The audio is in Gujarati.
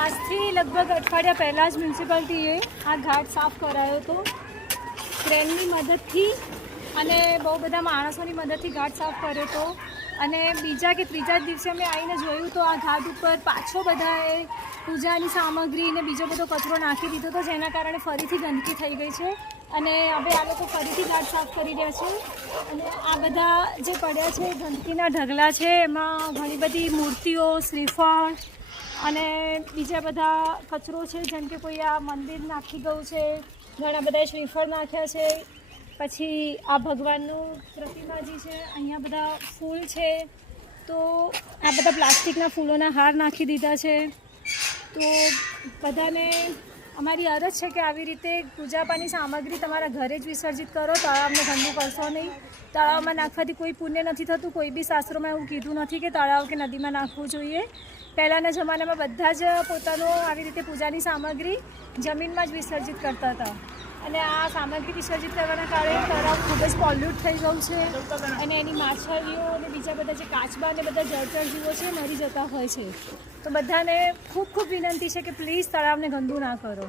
આજથી લગભગ અઠવાડિયા પહેલાં જ મ્યુનિસિપાલિટીએ આ ઘાટ સાફ કરાયો હતો ક્રેનની મદદથી અને બહુ બધા માણસોની મદદથી ઘાટ સાફ કર્યો હતો. અને બીજા કે ત્રીજા જ દિવસે અમે આવીને જોયું તો આ ઘાટ ઉપર પાછો બધાએ પૂજાની સામગ્રી અને બીજો બધો કચરો નાખી દીધો હતો, જેના કારણે ફરીથી ગંદકી થઈ ગઈ છે. અને હવે આ લોકો ફરીથી ઘાટ સાફ કરી રહ્યા છે. અને આ બધા જે પડ્યા છે ગંદકીના ઢગલા છે, એમાં ઘણી બધી મૂર્તિઓ, શ્રીફળ અને બીજા બધા કચરો છે, જેમ કે કોઈ આ મંદિર નાખી ગયું છે, ઘણા બધા શ્રીફળ નાખ્યા છે. પછી આ ભગવાનનું પ્રતિમાજી છે, અહીંયા બધા ફૂલ છે, તો આ બધા પ્લાસ્ટિકના ફૂલોના હાર નાખી દીધા છે. તો બધાને અમારી અરજ છે કે આવી રીતે પૂજાપાની સામગ્રી તમારા ઘરે જ વિસર્જિત કરો, તળાવને ગંદુ કરશો નહીં. તળાવમાં નાખવાથી કોઈ પુણ્ય નથી થતું. કોઈ બી શાસ્ત્રોમાં એવું કીધું નથી કે તળાવ કે નદીમાં નાખવું જોઈએ. પહેલાંના જમાનામાં બધા જ પોતાનો આવી રીતે પૂજાની સામગ્રી જમીનમાં જ વિસર્જિત કરતા હતા. અને આ સામગ્રી વિસર્જિત કરવાના કારણે તળાવ ખૂબ જ પોલ્યુટ થઈ ગયું છે અને એની માછલીઓ અને બીજા બધા જે કાચબા અને બધા જળચર જીવો છે મરી જતા હોય છે. તો બધાને ખૂબ ખૂબ વિનંતી છે કે પ્લીઝ તળાવને ગંદુ ના કરો.